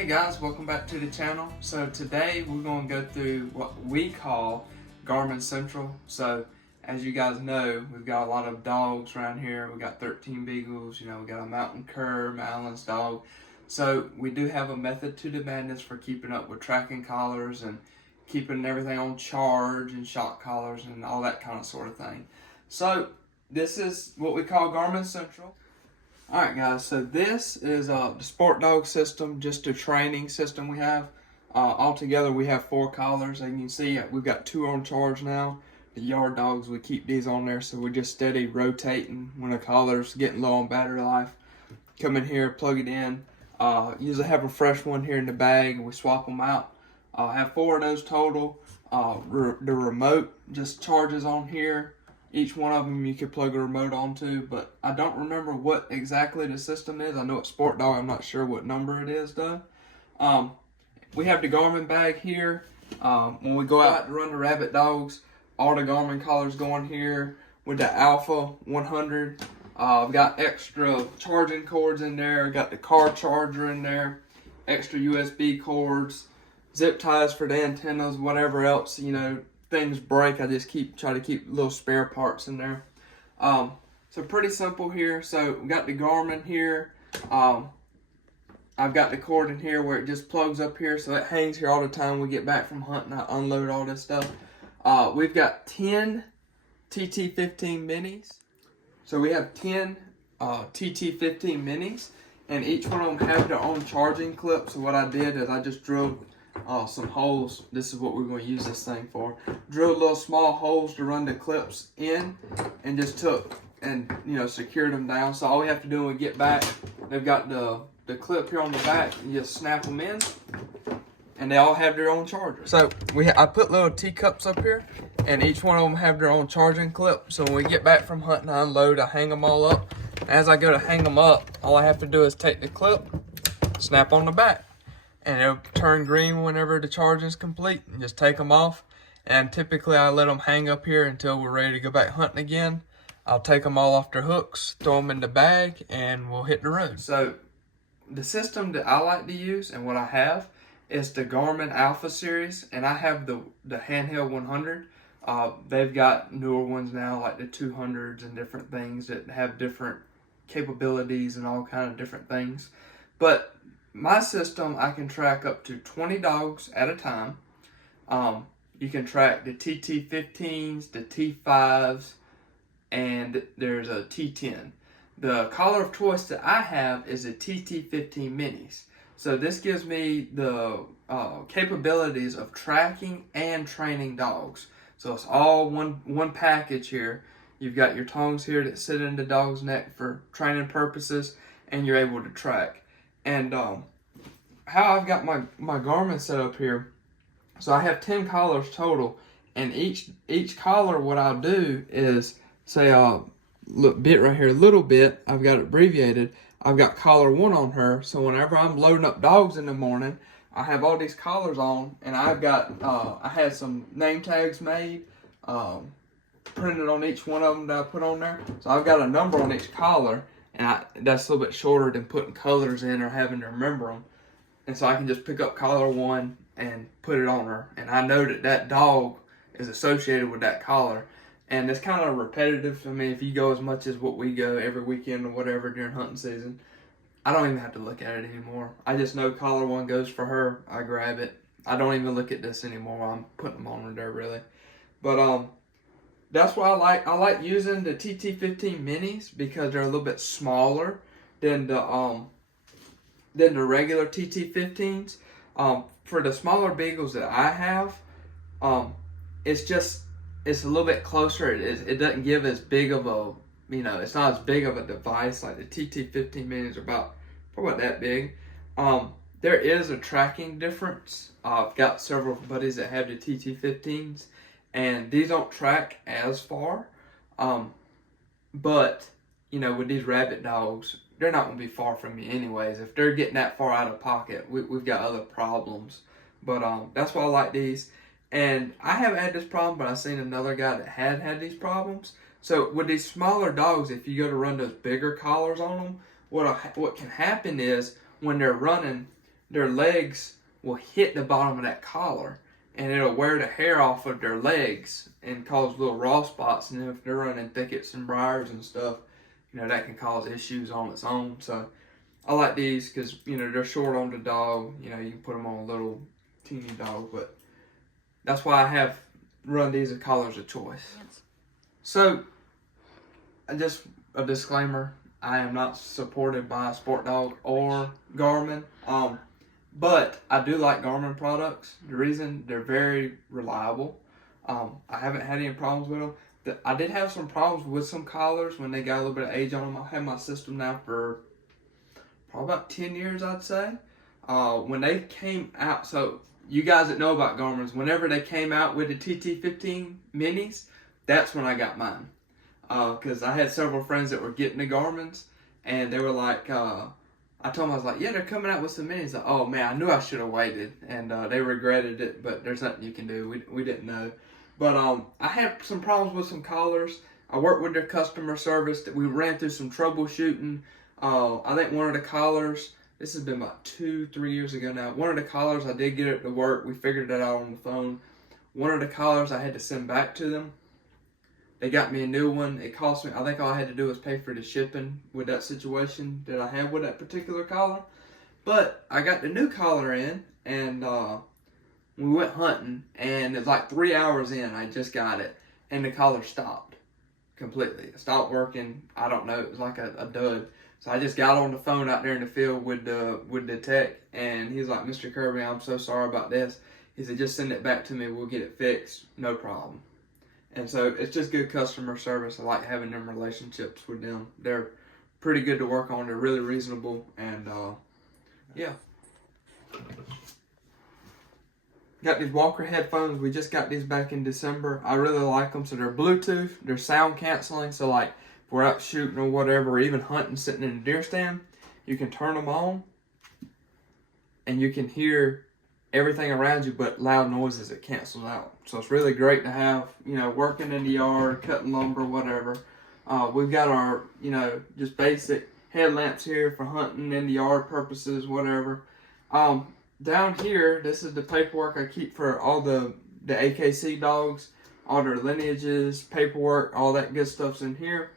Hey guys, welcome back to the channel. So today we're going to go through what we call Garmin Central. So as you guys know, we've got a lot of dogs around here. We got 13 beagles, we got a mountain cur, Malin's dog. So we do have a method to the madness for keeping up with tracking collars and keeping everything on charge and shock collars and all that kind of sort of thing. So this is what we call Garmin Central. Alright guys, so this is the sport dog system, just a training system we have. Altogether we have 4 collars. As you can see, we've got 2 on charge now. The yard dogs, we keep these on there, so we're just steady rotating when a collar's getting low on battery life. Come in here, plug it in. Usually have a fresh one here in the bag and we swap them out. Have 4 of those total. The remote just charges on here. Each one of them you could plug a remote onto, but I don't remember what exactly the system is. I know it's Sport Dog. I'm not sure what number it is though. We have the Garmin bag here. When we go out to run the rabbit dogs, all the Garmin collars go on here with the Alpha 100. I've got extra charging cords in there. Got the car charger in there, extra USB cords, zip ties for the antennas, whatever else, things break, I just try to keep little spare parts in there. So pretty simple here. So we got the Garmin here. I've got the cord in here where it just plugs up here, so it hangs here all the time we get back from hunting. I unload all this stuff. We've got 10 TT15 minis. So we have 10 TT15 minis, and each one of them have their own charging clip. So what I did is I just drilled some holes. This is what we're going to use this thing for. Drilled little small holes to run the clips in, and just took and secured them down. So all we have to do when we get back, they've got the clip here on the back. You just snap them in, and they all have their own charger. So I put little teacups up here, and each one of them have their own charging clip. So when we get back from hunting, I unload, I hang them all up. As I go to hang them up, all I have to do is take the clip, snap on the back, and it'll turn green whenever the charge is complete, and just take them off. And typically I let them hang up here until we're ready to go back hunting again. I'll take them all off their hooks, throw them in the bag, and we'll hit the road. So the system that I like to use and what I have is the Garmin Alpha series, and I have the handheld 100. They've got newer ones now, like the 200s and different things that have different capabilities and all kind of different things. But my system, I can track up to 20 dogs at a time. You can track the TT15s, the T5s, and there's a T10. The collar of choice that I have is the TT15 minis. So this gives me the capabilities of tracking and training dogs. So it's all one package here. You've got your tongs here that sit in the dog's neck for training purposes, and you're able to track. And how I've got my Garmin set up here, so I have 10 collars total, and each collar, what I'll do is say, look, bit right here, little bit, I've got it abbreviated. I've got collar 1 on her, so whenever I'm loading up dogs in the morning, I have all these collars on, and I've got I had some name tags made, printed on each one of them that I put on there. So I've got a number on each collar, and that's a little bit shorter than putting colors in or having to remember them. And so I can just pick up collar 1 and put it on her, and I know that dog is associated with that collar. And it's kind of repetitive. I mean, if you go as much as what we go every weekend or whatever during hunting season, I don't even have to look at it anymore. I just know collar 1 goes for her. I grab it. I don't even look at this anymore while I'm putting them on her there, really. But that's why I like using the TT15 minis, because they're a little bit smaller than the regular TT15s. For the smaller beagles that I have, it's a little bit closer. It doesn't give as big of a, it's not as big of a device. Like the TT15 minis are probably about that big. There is a tracking difference. I've got several buddies that have the TT15s, and these don't track as far. But, with these rabbit dogs, they're not going to be far from me anyways. If they're getting that far out of pocket, we've got other problems. But that's why I like these. And I haven't had this problem, but I've seen another guy that had these problems. So with these smaller dogs, if you go to run those bigger collars on them, what can happen is when they're running, their legs will hit the bottom of that collar, and it'll wear the hair off of their legs and cause little raw spots. And if they're running thickets and briars and stuff, that can cause issues on its own. So I like these because, they're short on the dog. You can put them on a little teeny dog, but that's why I have run these as collars of choice. Yes. So, just a disclaimer, I am not supported by Sport Dog or Garmin, but I do like Garmin products. The reason, they're very reliable. I haven't had any problems with them. I did have some problems with some collars when they got a little bit of age on them. I've had my system now for probably about 10 years, I'd say. When they came out, so you guys that know about Garmin's, whenever they came out with the TT15 minis, that's when I got mine. Because I had several friends that were getting the Garmin's, and they were like, I told them, I was like, yeah, they're coming out with some minis. Like, oh man, I knew I should have waited, and they regretted it, but there's nothing you can do. We didn't know. But I had some problems with some collars. I worked with their customer service. That we ran through some troubleshooting. I think one of the collars, this has been about 2-3 years ago now. One of the collars, I did get it to work. We figured that out on the phone. One of the collars I had to send back to them. They got me a new one. It cost me, I think all I had to do was pay for the shipping with that situation that I had with that particular collar. But I got the new collar in, and we went hunting, and it's like 3 hours in, I just got it, and the collar stopped completely. It stopped working. I don't know. It was like a dud. So I just got on the phone out there in the field with the tech, and he's like, Mr. Kirby, I'm so sorry about this. He said, just send it back to me. We'll get it fixed. No problem. And so it's just good customer service. I like having them relationships with them. They're pretty good to work on. They're really reasonable, and yeah. Got these Walker headphones. We just got these back in December. I really like them. So they're Bluetooth. They're sound canceling. So like if we're out shooting or whatever, or even hunting, sitting in a deer stand, you can turn them on, and you can hear everything around you, but loud noises it cancels out. So it's really great to have, working in the yard, cutting lumber, whatever. We've got our, just basic headlamps here for hunting in the yard purposes, whatever. Down here, this is the paperwork I keep for all the AKC dogs, all their lineages, paperwork, all that good stuff's in here.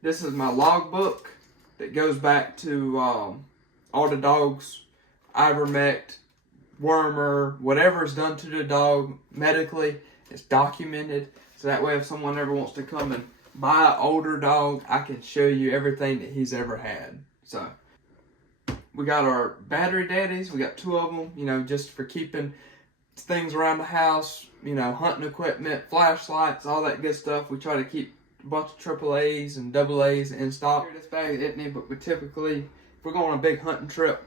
This is my logbook that goes back to all the dogs, ivermectin, wormer, whatever's done to the dog medically, it's documented. So that way if someone ever wants to come and buy an older dog, I can show you everything that he's ever had. So we got our battery daddies. We got 2 of them, just for keeping things around the house, hunting equipment, flashlights, all that good stuff. We try to keep a bunch of AAAs and AA's in stock. This bag isn't it, but we typically, if we're going on a big hunting trip,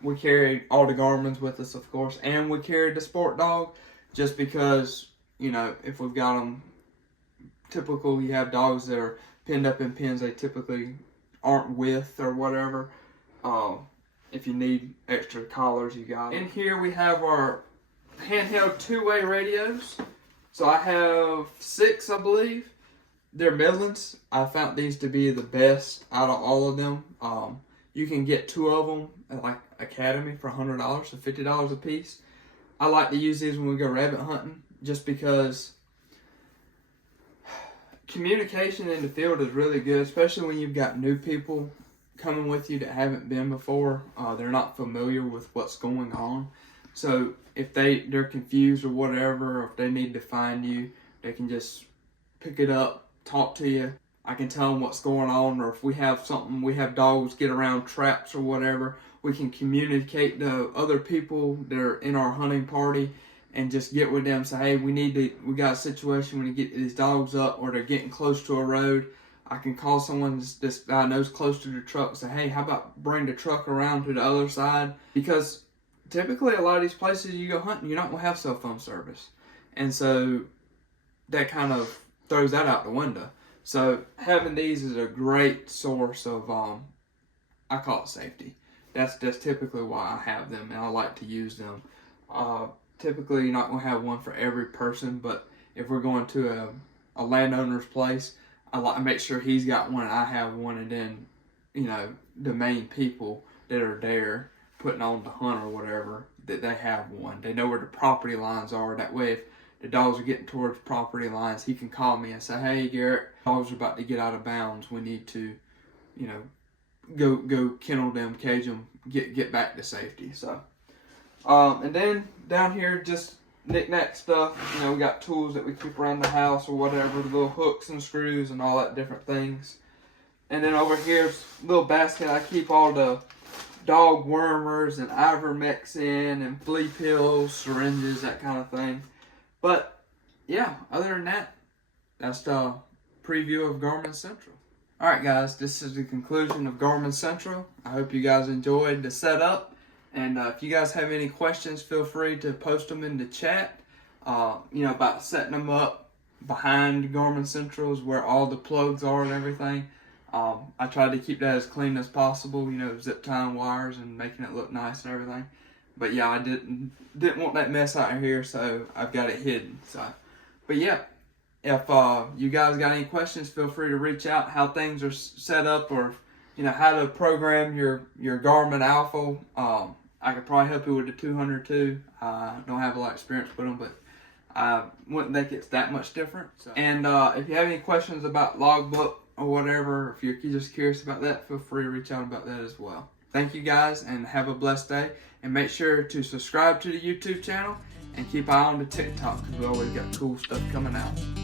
we carry all the Garmin's with us, of course, and we carry the Sport Dog just because, if we've got them, typical, you have dogs that are pinned up in pens they typically aren't with or whatever. If you need extra collars, you got them. In here we have our handheld 2-way radios. So I have 6, I believe. They're Midlands. I found these to be the best out of all of them. You can get 2 of them at like Academy for $100, so $50 a piece. I like to use these when we go rabbit hunting just because communication in the field is really good, especially when you've got new people coming with you that haven't been before. They're not familiar with what's going on. So if they're confused or whatever, or if they need to find you, they can just pick it up, talk to you. I can tell them what's going on, or if we have something, we have dogs get around traps or whatever, we can communicate to other people that are in our hunting party and just get with them, say, hey, we got a situation, we need to get these dogs up, or they're getting close to a road. I can call someone that I know's close to the truck and say, hey, how about bring the truck around to the other side? Because typically a lot of these places you go hunting, you're not going to have cell phone service. And so that kind of throws that out the window. So having these is a great source of, I call it safety. That's typically why I have them, and I like to use them. Typically, you're not going to have one for every person, but if we're going to a landowner's place, I like to make sure he's got one and I have one, and then, the main people that are there putting on to hunt or whatever, that they have one. They know where the property lines are. That way, if the dogs are getting towards property lines, he can call me and say, "Hey, Garrett, dogs are about to get out of bounds. We need to, you know, go kennel them, cage them, get back to safety." So, and then down here, just knick-knack stuff. You know, we got tools that we keep around the house or whatever, the little hooks and screws and all that different things. And then over here's a little basket I keep all the dog wormers and ivermectin and flea pills, syringes, that kind of thing. But yeah, other than that, that's the preview of Garmin Central. Alright guys, this is the conclusion of Garmin Central. I hope you guys enjoyed the setup. And if you guys have any questions, feel free to post them in the chat. You know, about setting them up behind Garmin Centrals where all the plugs are and everything. I tried to keep that as clean as possible, you know, zip tying wires and making it look nice and everything. But yeah, I didn't want that mess out here, so I've got it hidden. So, but yeah, if you guys got any questions, feel free to reach out. How things are set up, or you know how to program your Garmin Alpha. I could probably help you with the 200 too. I don't have a lot of experience with them, but I wouldn't think it's that much different. So. And if you have any questions about logbook or whatever, if you're just curious about that, feel free to reach out about that as well. Thank you guys, and have a blessed day. And make sure to subscribe to the YouTube channel and keep an eye on the TikTok, because we always got cool stuff coming out.